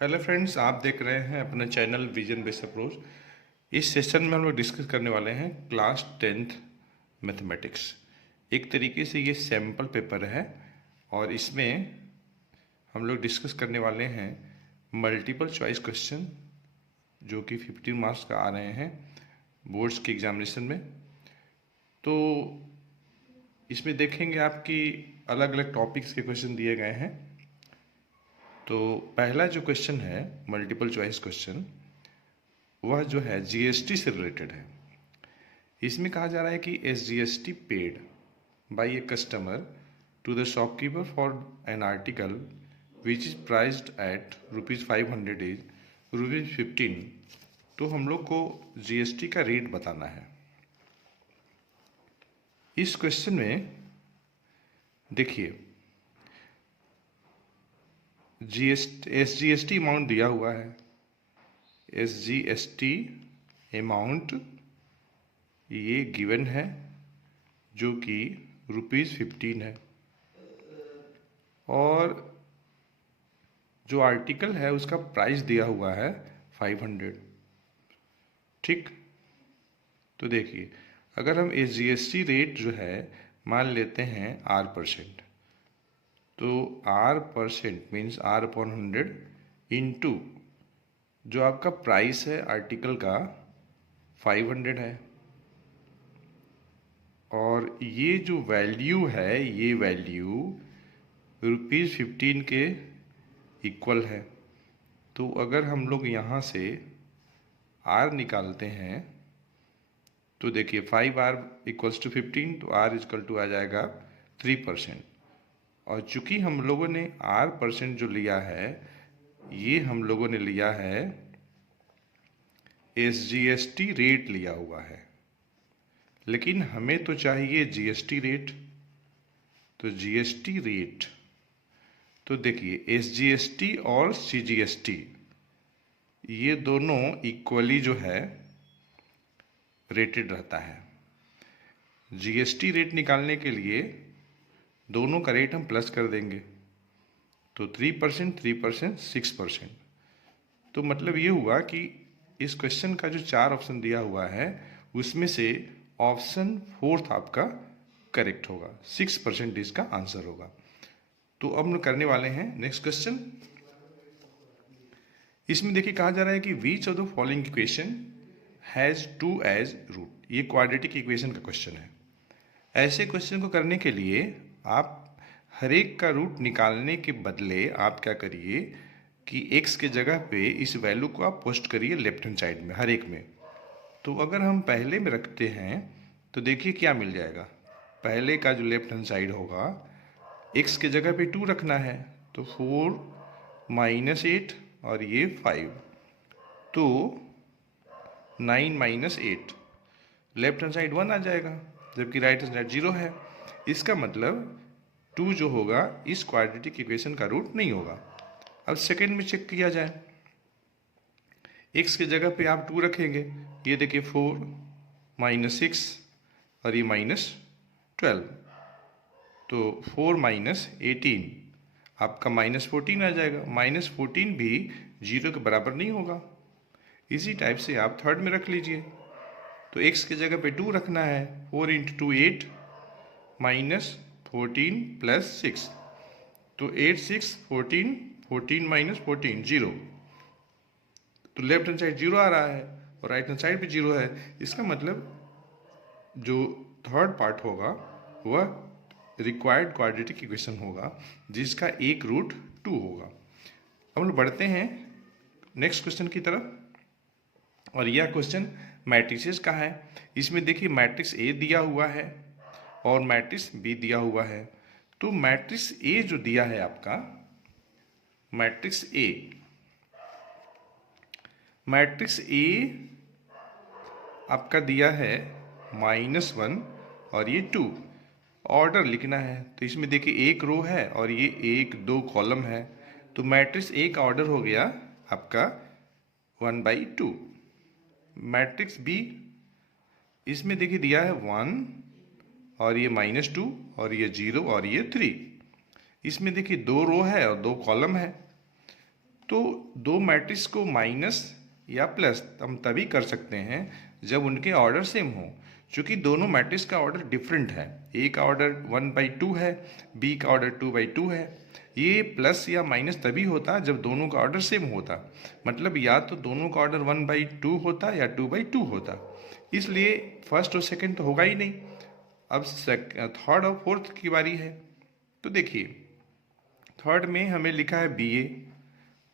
Hello friends, आप देख रहे हैं अपना चैनल विजन बेस्ड अप्रोच। इस सेशन में हम लोग डिस्कस करने वाले हैं क्लास 10th मैथमेटिक्स। एक तरीके से ये सैम्पल पेपर है और इसमें हम लोग डिस्कस करने वाले हैं मल्टीपल चॉइस क्वेश्चन जो कि 15 मार्क्स का आ रहे हैं बोर्ड्स के एग्जामिनेशन में। तो इसमें देखेंगे आपकी अलग अलग टॉपिक्स के क्वेश्चन दिए गए हैं। तो पहला जो क्वेश्चन है मल्टीपल चॉइस क्वेश्चन, वह जो है जीएसटी से रिलेटेड है। इसमें कहा जा रहा है कि as GST paid by a customer to the shopkeeper for an article which is priced at ₹500 is ₹15। तो हम लोग को जीएसटी का रेट बताना है। इस क्वेश्चन में देखिए एस जीएसटी अमाउंट दिया हुआ है। एस जीएसटी अमाउंट ये गिवन है जो कि ₹15 है और जो आर्टिकल है उसका प्राइस दिया हुआ है 500। ठीक, तो देखिए अगर हम एस जीएसटी रेट जो है मान लेते हैं R%, तो R% मीन्स R/100 इंटू जो आपका प्राइस है आर्टिकल का 500 है और ये जो वैल्यू है ये वैल्यू ₹15 के इक्वल है। तो अगर हम लोग यहाँ से R निकालते हैं तो देखिए 5R इक्वल्स टू 15, तो R इक्वल टू आ जाएगा 3%। और चूंकि हम लोगों ने R% जो लिया है ये हम लोगों ने लिया है SGST रेट लिया हुआ है, लेकिन हमें तो चाहिए जीएसटी रेट। तो जीएसटी रेट तो देखिए एसजीएसटी और सीजीएसटी ये दोनों इक्वली जो है रेटेड रहता है। जीएसटी रेट निकालने के लिए दोनों का रेट हम प्लस कर देंगे, तो 3%, 3%, 6%। तो मतलब ये हुआ कि इस क्वेश्चन का जो 4 ऑप्शन दिया हुआ है उसमें से ऑप्शन 4 आपका करेक्ट होगा, 6% इसका आंसर होगा। तो अब हम करने वाले हैं नेक्स्ट क्वेश्चन। इसमें देखिए कहा जा रहा है कि which of the following equation has 2 as root. ये क्वाड्रेटिक इक्वेशन का क्वेश्चन है। ऐसे क्वेश्चन को करने के लिए आप हर एक का रूट निकालने के बदले आप क्या करिए कि x के जगह पे इस वैल्यू को आप पोस्ट करिए लेफ्ट हैंड साइड में हर एक में। तो अगर हम पहले में रखते हैं तो देखिए क्या मिल जाएगा। पहले का जो लेफ्ट हैंड साइड होगा x के जगह पे 2 रखना है, तो 4 - 8 और ये 5, तो 9 - 8 लेफ्ट हैंड साइड 1 आ जाएगा, जबकि राइट हैंड साइड 0 है। इसका मतलब 2 जो होगा इस क्वाड्रेटिक इक्वेशन का रूट नहीं होगा। अब सेकेंड में चेक किया जाए, x के जगह पे आप 2 रखेंगे, ये देखिए 4 - 6 और ये -12, तो 4 - 18 आपका -14 आ जाएगा। -14 भी 0 के बराबर नहीं होगा। इसी टाइप से आप थर्ड में रख लीजिए, तो x के जगह पे 2 रखना है, 4 × 2 8 -14 + 6, तो 8 6 14, 14 - 14 0, तो लेफ्ट हैंड साइड 0 आ रहा है और राइट हैंड साइड भी 0 है। इसका मतलब जो थर्ड पार्ट होगा वह रिक्वायर्ड क्वाड्रेटिक इक्वेशन होगा जिसका एक रूट 2 होगा। अब हम लोग बढ़ते हैं नेक्स्ट क्वेश्चन की तरफ, और यह क्वेश्चन मैट्रिसेस का है। इसमें देखिए मैट्रिक्स ए दिया हुआ है और मैट्रिक्स बी दिया हुआ है। तो मैट्रिक्स ए जो दिया है आपका, मैट्रिक्स ए आपका दिया है -1 और ये 2। ऑर्डर लिखना है, तो इसमें देखिए एक रो है और ये 1 2 कॉलम है, तो मैट्रिक्स ए का ऑर्डर हो गया आपका 1/2। मैट्रिक्स बी, इसमें देखिए दिया है 1 और ये -2 और ये 0 और ये 3। इसमें देखिए 2 रो है और 2 कॉलम है, तो दो मैट्रिक्स को माइनस या प्लस हम तभी कर सकते हैं जब उनके ऑर्डर सेम हो। चूँकि दोनों मैट्रिक्स का ऑर्डर डिफरेंट है, ए का ऑर्डर 1/2 है, बी का ऑर्डर 2/2 है। ये प्लस या माइनस तभी होता जब दोनों का ऑर्डर सेम होता, मतलब या तो दोनों का ऑर्डर 1/2 होता या 2/2 होता। इसलिए फर्स्ट और सेकंड तो होगा ही नहीं। अब थर्ड और फोर्थ की बारी है। तो देखिए थर्ड में हमें लिखा है बी ए,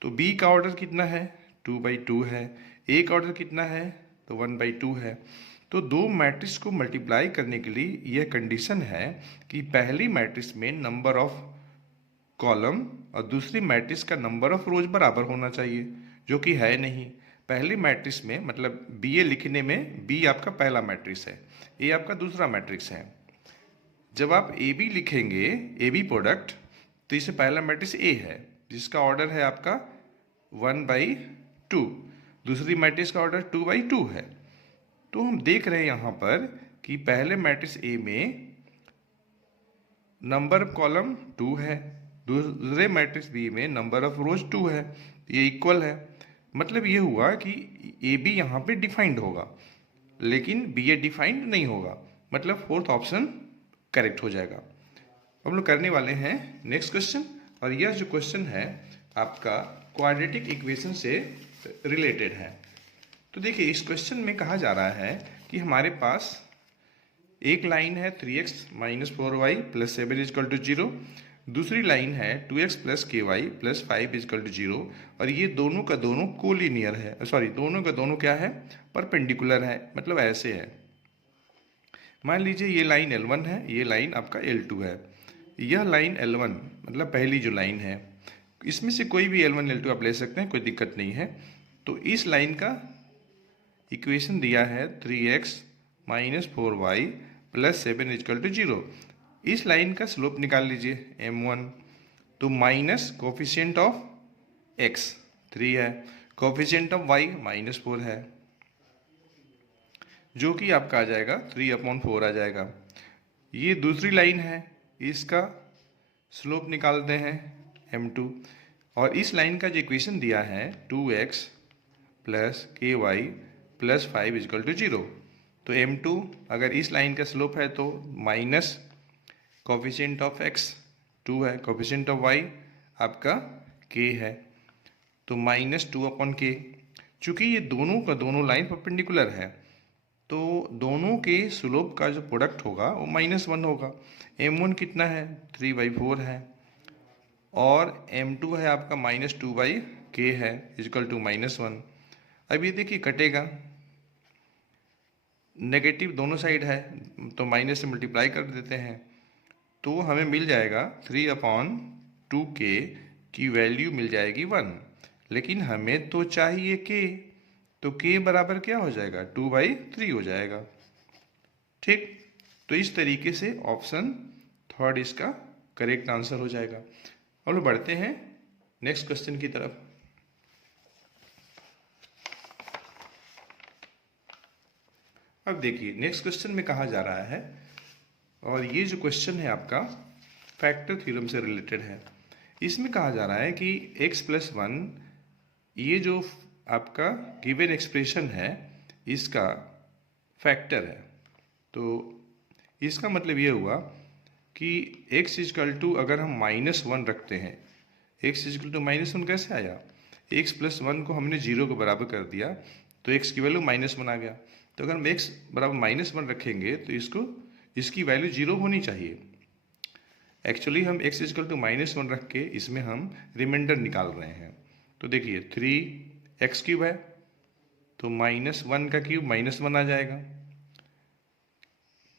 तो बी का ऑर्डर कितना है 2/2 है, ए का ऑर्डर कितना है तो 1/2 है। तो दो मैट्रिक्स को मल्टीप्लाई करने के लिए यह कंडीशन है कि पहली मैट्रिक्स में नंबर ऑफ कॉलम और दूसरी मैट्रिक्स का नंबर ऑफ रोज बराबर होना चाहिए, जो कि है नहीं। पहली मैट्रिक्स में मतलब बी ए लिखने में बी आपका पहला मैट्रिक्स है, ए आपका दूसरा मैट्रिक्स है। जब आप ए बी लिखेंगे, ए बी प्रोडक्ट, तो इससे पहला मैट्रिक्स ए है जिसका ऑर्डर है आपका 1/2, दूसरी मैट्रिक्स का ऑर्डर 2/2 है। तो हम देख रहे हैं यहाँ पर कि पहले मैट्रिक्स ए में नंबर ऑफ कॉलम 2 है, दूसरे मैट्रिक्स बी में नंबर ऑफ रोज 2 है, ये इक्वल है। मतलब ये हुआ कि ए बी यहाँ पे डिफाइंड होगा लेकिन बी ए डिफाइंड नहीं होगा, मतलब फोर्थ ऑप्शन करेक्ट हो जाएगा। हम लोग करने वाले हैं नेक्स्ट क्वेश्चन, और यह जो क्वेश्चन है आपका क्वाड्रेटिक इक्वेशन से रिलेटेड है। तो देखिए इस क्वेश्चन में कहा जा रहा है कि हमारे पास एक लाइन है 3x - 4y + 7 = 0, दूसरी लाइन है 2x + ky + 5 = 0, और ये दोनों का दोनों कोलिनियर है, सॉरी दोनों का दोनों क्या है परपेंडिकुलर है, मतलब ऐसे है। मान लीजिए ये लाइन L1 है, ये लाइन आपका L2 है। यह लाइन L1 मतलब पहली जो लाइन है, इसमें से कोई भी L1 L2 आप ले सकते हैं, कोई दिक्कत नहीं है। तो इस लाइन का इक्वेशन दिया है 3x - 4y + 7 = 0। इस लाइन का स्लोप निकाल लीजिए m1, तो माइनस कोफिशिएंट ऑफ x 3 है, कोफिशिएंट ऑफ y -4 है, जो कि आपका आ जाएगा 3/4 आ जाएगा। ये दूसरी लाइन है, इसका स्लोप निकालते हैं m2, और इस लाइन का जो इक्वेशन दिया है 2x + ky + 5 = 0। तो m2 अगर इस लाइन का स्लोप है तो माइनस कोफिशिएंट ऑफ x 2 है, कोफिशिएंट ऑफ y आपका k है, तो -2/k। चूँकि ये दोनों का दोनों लाइन परपेंडिकुलर है तो दोनों के स्लोप का जो प्रोडक्ट होगा वो -1 होगा। m1 कितना है 3/4 है, और m2 है आपका -2/k है = -1। अब ये देखिए कटेगा, नेगेटिव दोनों साइड है तो माइनस से मल्टीप्लाई कर देते हैं, तो हमें मिल जाएगा 3/2k की वैल्यू मिल जाएगी 1। लेकिन हमें तो चाहिए k, तो k बराबर क्या हो जाएगा 2/3 हो जाएगा। ठीक, तो इस तरीके से ऑप्शन थर्ड इसका करेक्ट आंसर हो जाएगा। हम लोग बढ़ते हैं नेक्स्ट क्वेश्चन की तरफ। अब देखिए नेक्स्ट क्वेश्चन में कहा जा रहा है, और ये जो क्वेश्चन है आपका फैक्टर थ्योरम से रिलेटेड है। इसमें कहा जा रहा है कि x + 1 ये जो आपका गिवन एक्सप्रेशन है इसका फैक्टर है। तो इसका मतलब ये हुआ कि x = अगर हम -1 रखते हैं, x = -1 कैसे आया, x + 1 को हमने 0 के बराबर कर दिया तो x की वैल्यू -1 आ गया। तो अगर हम x बराबर -1 रखेंगे तो इसकी वैल्यू 0 होनी चाहिए। एक्चुअली हम x = -1 रख के इसमें हम रिमाइंडर निकाल रहे हैं। तो देखिए 3x³ है तो -1 का क्यूब -1 आ जाएगा,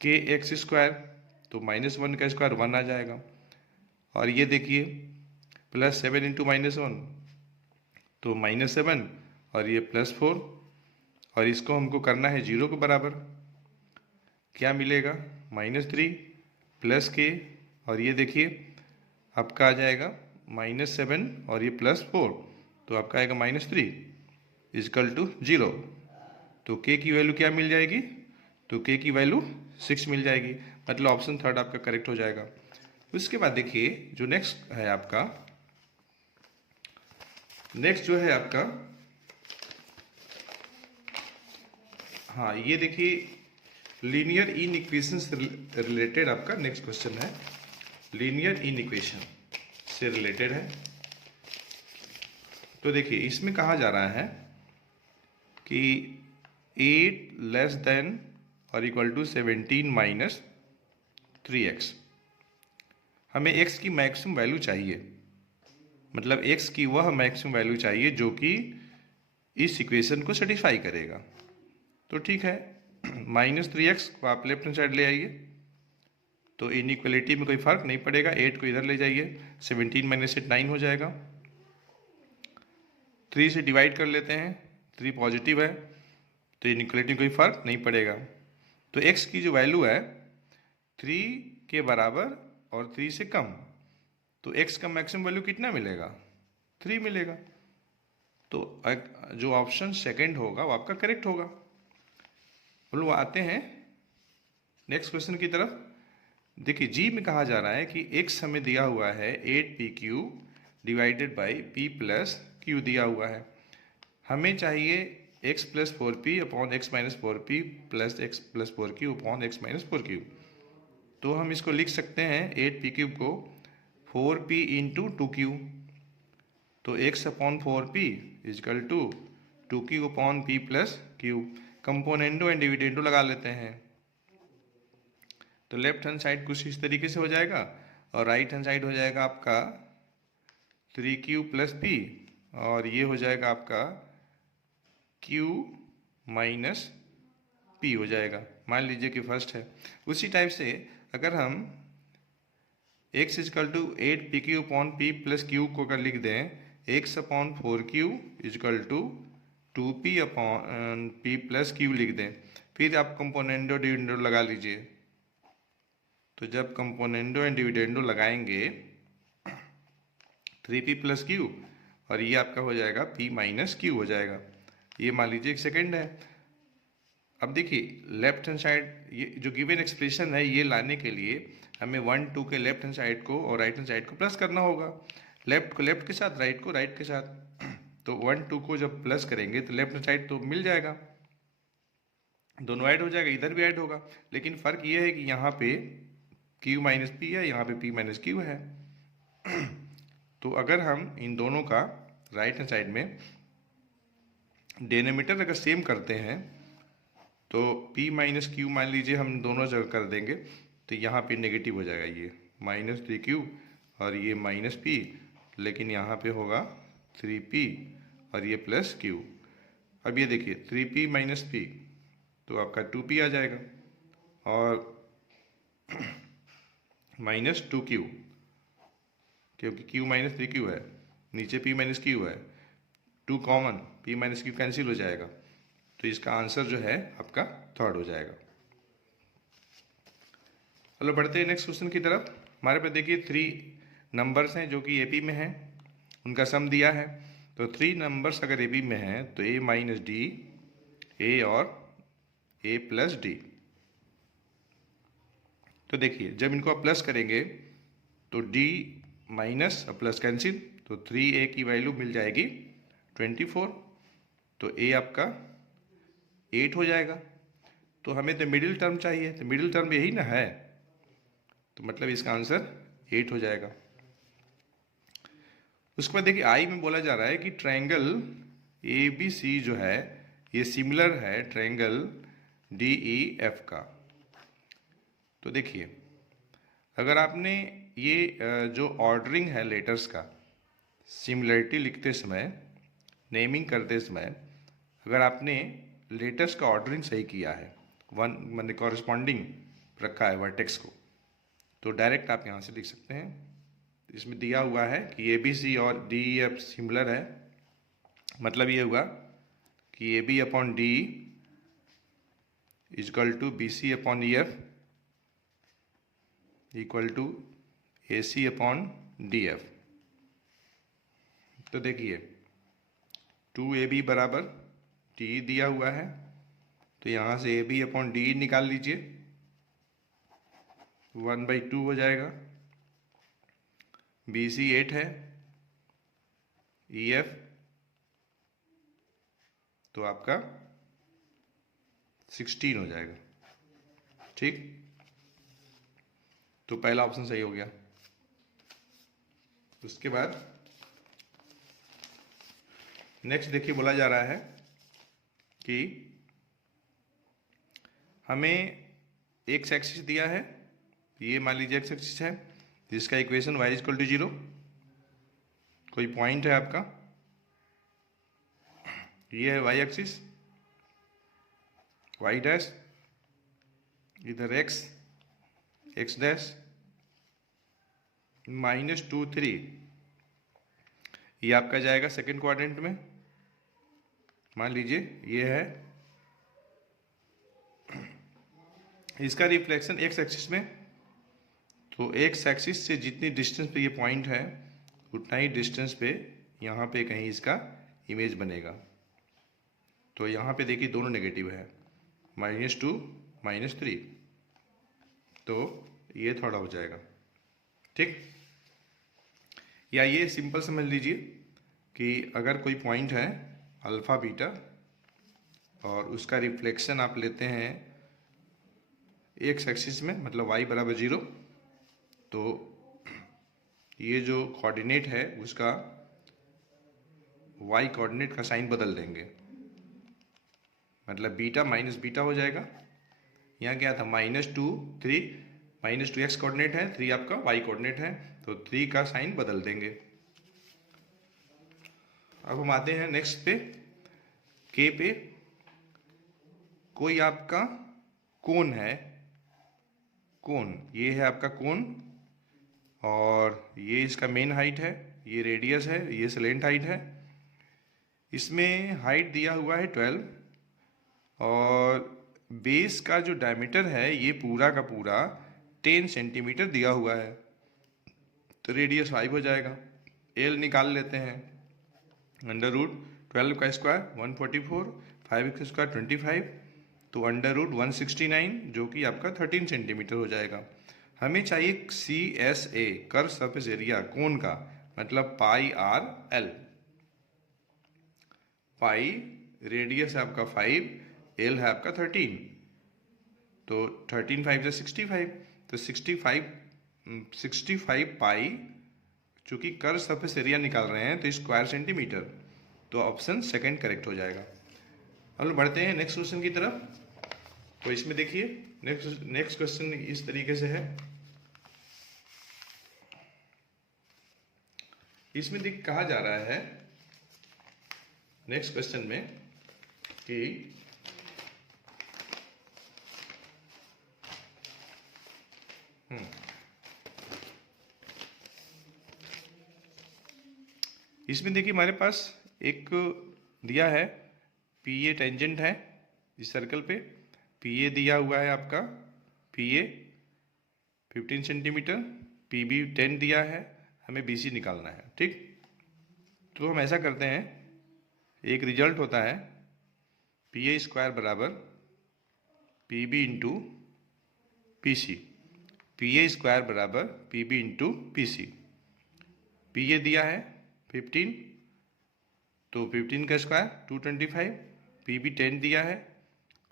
kx² तो -1 का स्क्वायर 1 आ जाएगा, और ये देखिए +7 × -1 तो -7, और ये +4, और इसको हमको करना है 0 के बराबर। क्या मिलेगा -3 + k, और ये देखिए आपका आ जाएगा -7 और ये +4, तो आपका आएगा -3 = 0। तो k की वैल्यू क्या मिल जाएगी, तो k की वैल्यू 6 मिल जाएगी, मतलब ऑप्शन थर्ड आपका करेक्ट हो जाएगा। उसके बाद देखिए जो नेक्स्ट है आपका नेक्स्ट जो है आपका, हाँ ये देखिए लीनियर इन इक्वेशन से रिलेटेड आपका नेक्स्ट क्वेश्चन है, लीनियर इन इक्वेशन से रिलेटेड है। तो देखिए इसमें कहा जा रहा है कि 8 लेस देन और इक्वल टू 17 माइनस 3x। हमें x की मैक्सिमम वैल्यू चाहिए, मतलब x की वह मैक्सिमम वैल्यू चाहिए जो कि इस इक्वेशन को सेटिस्फाई करेगा। तो ठीक है, -3x को आप लेफ्ट हैंड साइड ले आइए, तो इनइक्वलिटी में कोई फर्क नहीं पड़ेगा। 8 को इधर ले जाइए, 17 माइनस 8 9 हो जाएगा। 3 से डिवाइड कर लेते हैं, 3 पॉजिटिव है तो इनइक्वलिटी में कोई फर्क नहीं पड़ेगा। तो x की जो वैल्यू है 3 के बराबर और 3 से कम, तो x का मैक्सिमम वैल्यू कितना मिलेगा? 3 मिलेगा। तो जो ऑप्शन सेकंड होगा वो आपका करेक्ट होगा। बोलो आते हैं नेक्स्ट क्वेश्चन की तरफ। देखिए जी में कहा जा रहा है कि x हमें दिया हुआ है 8pq divided by p plus q दिया हुआ है। हमें चाहिए x plus 4p upon x minus 4p plus x plus 4q upon x minus 4q। तो हम इसको लिख सकते हैं 8p क्यूब को 4p इंटू 2q। तो x upon 4p equal to 2q upon p plus q। Componendo and dividendo लगा लेते हैं, तो लेफ्ट हैंड साइड कुछ इस तरीके से हो जाएगा और राइट हैंड साइड हो जाएगा आपका 3q प्लस p, और ये हो जाएगा आपका q माइनस p हो जाएगा। मान लीजिए कि फर्स्ट है। उसी टाइप से अगर हम x equal to 8pq upon p plus q को अगर लिख दें x upon 4q equal to 2p upon p plus q लिख दें, फिर आप कंपोनेंडो डिविडेंडो लगा लीजिए। तो जब कंपोनेंडो एंड डिविडेंडो लगाएंगे 3p प्लस q और ये आपका हो जाएगा p माइनस q हो जाएगा। ये मान लीजिए एक सेकेंड है। अब देखिए लेफ्ट हैंड साइड ये जो गिवन एक्सप्रेशन है ये लाने के लिए हमें 1 2 के लेफ्ट हैंड साइड को और राइट हैंड साइड को प्लस करना होगा। लेफ्ट को लेफ्ट के साथ, राइट को राइट के साथ। तो 1 2 को जब प्लस करेंगे तो लेफ्ट हैंड साइड तो मिल जाएगा, दोनों ऐड हो जाएगा, इधर भी ऐड होगा। लेकिन फ़र्क ये है कि यहाँ पे q माइनस पी है, यहाँ पे p माइनस क्यू है। तो अगर हम इन दोनों का राइट हैंड साइड में डिनोमिनेटर अगर सेम करते हैं तो p माइनस क्यू मान लीजिए हम दोनों जगह कर देंगे, तो यहाँ पे नेगेटिव हो जाएगा, ये -3q और ये -p, लेकिन यहाँ पे होगा 3p और ये प्लस q। अब ये देखिए 3p माइनस p तो आपका 2p आ जाएगा और -2q, क्योंकि q माइनस 3q है, नीचे p माइनस q है, 2 common, p minus q cancel हो जाएगा। तो इसका आंसर जो है आपका थर्ड हो जाएगा। चलो बढ़ते हैं नेक्स्ट क्वेश्चन की तरफ। हमारे पास देखिए 3 नंबर्स हैं जो कि एपी में हैं, उनका सम दिया है। तो 3 नंबर्स अगर एपी में हैं तो a माइनस डी, ए और a प्लस डी। तो देखिए जब इनको आप प्लस करेंगे तो d माइनस और प्लस कैंसिल, तो 3a की वैल्यू मिल जाएगी 24। तो a आपका 8 हो जाएगा। तो हमें तो मिडिल टर्म चाहिए, तो मिडिल टर्म यही ना है, तो मतलब इसका आंसर 8 हो जाएगा। उसके बाद देखिए आई में बोला जा रहा है कि ट्रायंगल ए बी सी जो है ये सिमिलर है ट्रायंगल डी ई एफ का। तो देखिए अगर आपने ये जो ऑर्डरिंग है लेटर्स का, सिमिलरिटी लिखते समय, नेमिंग करते समय अगर आपने लेटर्स का ऑर्डरिंग सही किया है, वन मतलब कॉरस्पॉन्डिंग रखा है वर्टेक्स को, तो डायरेक्ट आप यहाँ से लिख सकते हैं। इसमें दिया हुआ है कि ए बी सी और डी ई एफ सिमिलर है, मतलब ये हुआ कि A B upon D equal to B C upon E F equal to A C upon D F. तो देखिए 2ab बराबर डी दिया हुआ है, तो यहाँ से ए बी अपॉन डी निकाल लीजिए, 1/2 हो जाएगा। बी सी 8 है, ई एफ तो आपका 16 हो जाएगा। ठीक, तो पहला ऑप्शन सही हो गया। उसके बाद नेक्स्ट देखिए, बोला जा रहा है कि हमें एक एक्सिस दिया है, ये मान लीजिए एक्स एक्सिस है जिसका इक्वेशन y इक्वल टू 0। कोई पॉइंट है आपका, ये है y एक्सिस, y डैश, इधर x डैश, -2 3, ये आपका जाएगा सेकेंड क्वाड्रेंट में। मान लीजिए ये है, इसका रिफ्लेक्शन एक्स एक्सिस में, तो एक्स एक्सिस से जितनी डिस्टेंस पे ये पॉइंट है उतना ही डिस्टेंस पे यहाँ पे कहीं इसका इमेज बनेगा। तो यहाँ पे देखिए दोनों नेगेटिव है, -2 -3, तो ये थोड़ा हो जाएगा। ठीक, या ये सिंपल समझ लीजिए कि अगर कोई पॉइंट है अल्फा बीटा और उसका रिफ्लेक्शन आप लेते हैं एक्स एक्सिस में, मतलब y बराबर 0, तो ये जो कोऑर्डिनेट है उसका y कोऑर्डिनेट का साइन बदल देंगे, मतलब बीटा माइनस बीटा हो जाएगा। यहाँ क्या था, -2 3, -2 एक्स कोऑर्डिनेट है, 3 आपका y कोऑर्डिनेट है, तो 3 का साइन बदल देंगे। अब हम आते हैं नेक्स्ट पे, के पे। कोई आपका कोन है, कोन, ये है आपका कोन, और ये इसका मेन हाइट है, ये रेडियस है, ये स्लेंट हाइट है। इसमें हाइट दिया हुआ है 12 और बेस का जो डायमीटर है ये पूरा का पूरा 10 सेंटीमीटर दिया हुआ है, तो रेडियस 5 हो जाएगा। एल निकाल लेते हैं, √12 का स्क्वायर 144, 5 का स्क्वायर 25, तो √169 जो कि आपका 13 सेंटीमीटर हो जाएगा। हमें चाहिए CSA, कर्व सरफेस एरिया कोन का, मतलब πr/l। पाई रेडियस है आपका 5, एल है आपका 13, तो 13 5 से 65, तो 65 पाई, चूंकि कर्व सरफेस एरिया निकाल रहे हैं तो स्क्वायर सेंटीमीटर, तो ऑप्शन सेकंड करेक्ट हो जाएगा। हम लोग बढ़ते हैं नेक्स्ट क्वेश्चन की तरफ। तो इसमें देखिए नेक्स्ट क्वेश्चन इस तरीके से है। इसमें कहा जा रहा है नेक्स्ट क्वेश्चन में कि इसमें देखिए हमारे पास एक दिया है, PA टेंजेंट है इस सर्कल पे, PA दिया हुआ है आपका, PA 15 सेंटीमीटर, PB 10 दिया है, हमें BC निकालना है। ठीक, तो हम ऐसा करते हैं, एक रिजल्ट होता है PA स्क्वायर बराबर PB into PC, PA square बराबर PB इंटू PC। PA दिया है 15, तो 15 का स्क्वायर 225, PB 10 दिया है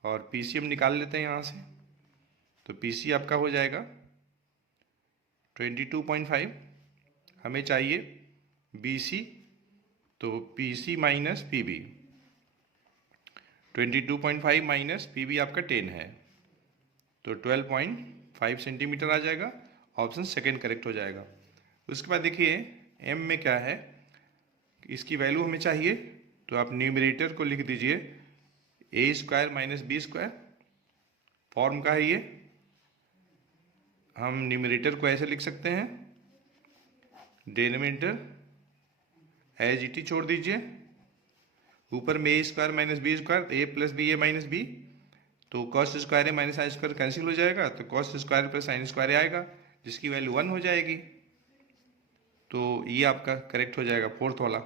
और PC हम निकाल लेते हैं यहाँ से, तो PC आपका हो जाएगा 22.5। हमें चाहिए BC, तो PC minus PB, 22.5 minus PB आपका 10 है, तो 12.5 सेंटीमीटर आ जाएगा। ऑप्शन सेकंड करेक्ट हो जाएगा। उसके बाद देखिए M में क्या है, इसकी वैल्यू हमें चाहिए, तो आप न्यूमरेटर को लिख दीजिए A square minus B square, form का है ये। हम न्यूमरेटर को ऐसे लिख सकते हैं, डिनोमिनेटर एज इट इज छोड़ दीजिए, ऊपर में A square minus B square, A plus B A minus B, तो कॉस स्क्वायर है माइनस साइन स्क्वायर कैंसिल हो जाएगा, तो cos square plus sine square आएगा जिसकी वैल्यू 1 हो जाएगी, तो ये आपका करेक्ट हो जाएगा फोर्थ वाला।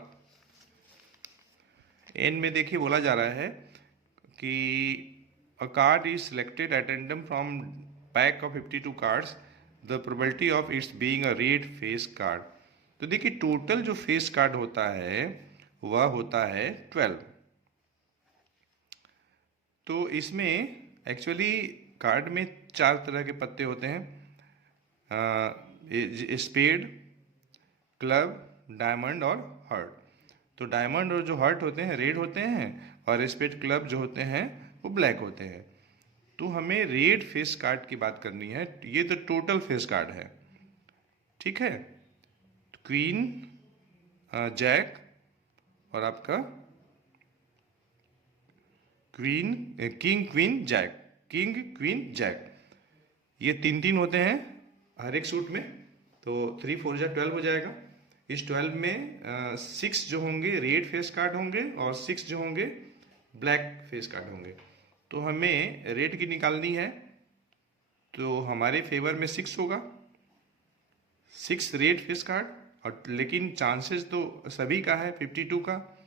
एन में देखिए बोला जा रहा है कि अ card is selected at random from pack of 52 cards, the probability of its being a red face card. तो देखिए टोटल जो फेस कार्ड होता है वह होता है 12, तो इसमें एक्चुअली कार्ड में 4 तरह के पत्ते होते हैं, स्पेड, क्लब, डायमंड और हार्ट। तो डायमंड और जो हार्ट होते हैं रेड होते हैं, और स्पेड क्लब जो होते हैं वो ब्लैक होते हैं। तो हमें रेड फेस कार्ड की बात करनी है। ये तो टोटल फेस कार्ड है, ठीक है। क्वीन, जैक और आपका queen, king, queen, jack, king, queen, jack, ये 3-3 होते हैं हर एक सूट में। तो 3 4 जा 12 हो जाएगा। इस 12 में 6 जो होंगे रेड फेस कार्ड होंगे और 6 जो होंगे ब्लैक फेस कार्ड होंगे। तो हमें रेड की निकालनी है, तो हमारे फेवर में 6 होगा, 6 रेड फेस कार्ड। और लेकिन चांसेस तो सभी का है 52 का,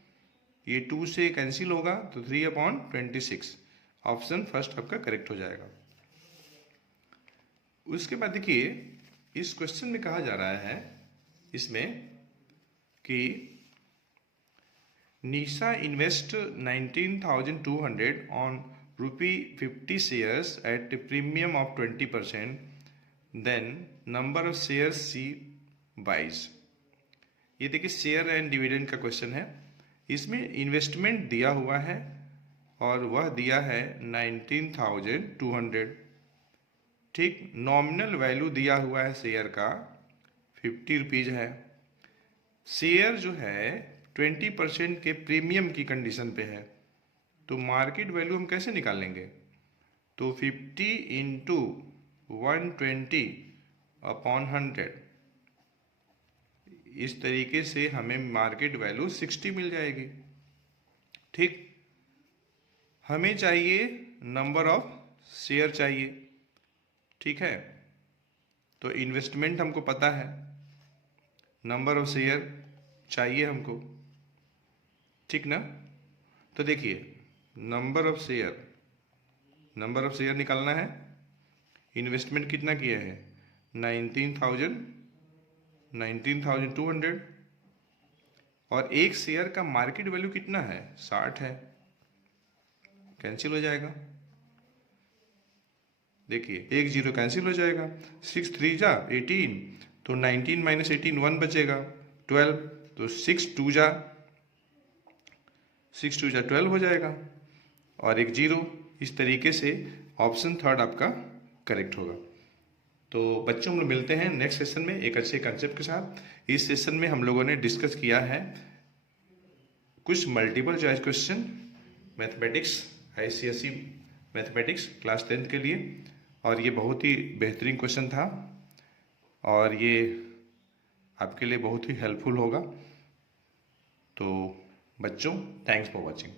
ये 2 से कैंसिल होगा, तो 3/26 ऑप्शन फर्स्ट आपका करेक्ट हो जाएगा। उसके बाद देखिए इस क्वेश्चन में कहा जा रहा है इसमें कि Nisha invest 19,200 on ₹50 shares at premium of 20%, then number of shares she buys. ये देखिए शेयर एंड डिविडेंड का क्वेश्चन है। इसमें इन्वेस्टमेंट दिया हुआ है और वह दिया है 19,200, ठीक। नॉमिनल वैल्यू दिया हुआ है शेयर का 50 रुपीज़ है। शेयर जो है 20% के प्रीमियम की कंडीशन पे है, तो मार्केट वैल्यू हम कैसे निकालेंगे? तो 50 इंटू 120/100, इस तरीके से हमें मार्केट वैल्यू 60 मिल जाएगी, ठीक। हमें चाहिए नंबर ऑफ शेयर चाहिए, ठीक है। तो इन्वेस्टमेंट हमको पता है, नंबर ऑफ शेयर चाहिए हमको, ठीक ना। तो देखिए नंबर ऑफ शेयर निकालना है। इन्वेस्टमेंट कितना किया है 19,200, और एक शेयर का मार्केट वैल्यू कितना है 60 है, कैंसिल हो जाएगा। देखिए 1 0 कैंसिल हो जाएगा, 6 3 जा 18, तो 19 - 18 1 बचेगा 12, तो 6 2 जा 12 हो जाएगा, और एक 0। इस तरीके से ऑप्शन थर्ड आपका करेक्ट होगा। तो बच्चों हम लोग मिलते हैं नेक्स्ट सेशन में एक अच्छे कंसेप्ट के साथ। इस सेशन में हम लोगों ने डिस्कस किया है कुछ multiple choice question mathematics, ICSE mathematics class 10th के लिए, और ये बहुत ही बेहतरीन क्वेश्चन था और ये आपके लिए बहुत ही हेल्पफुल होगा। तो बच्चों थैंक्स फॉर वॉचिंग।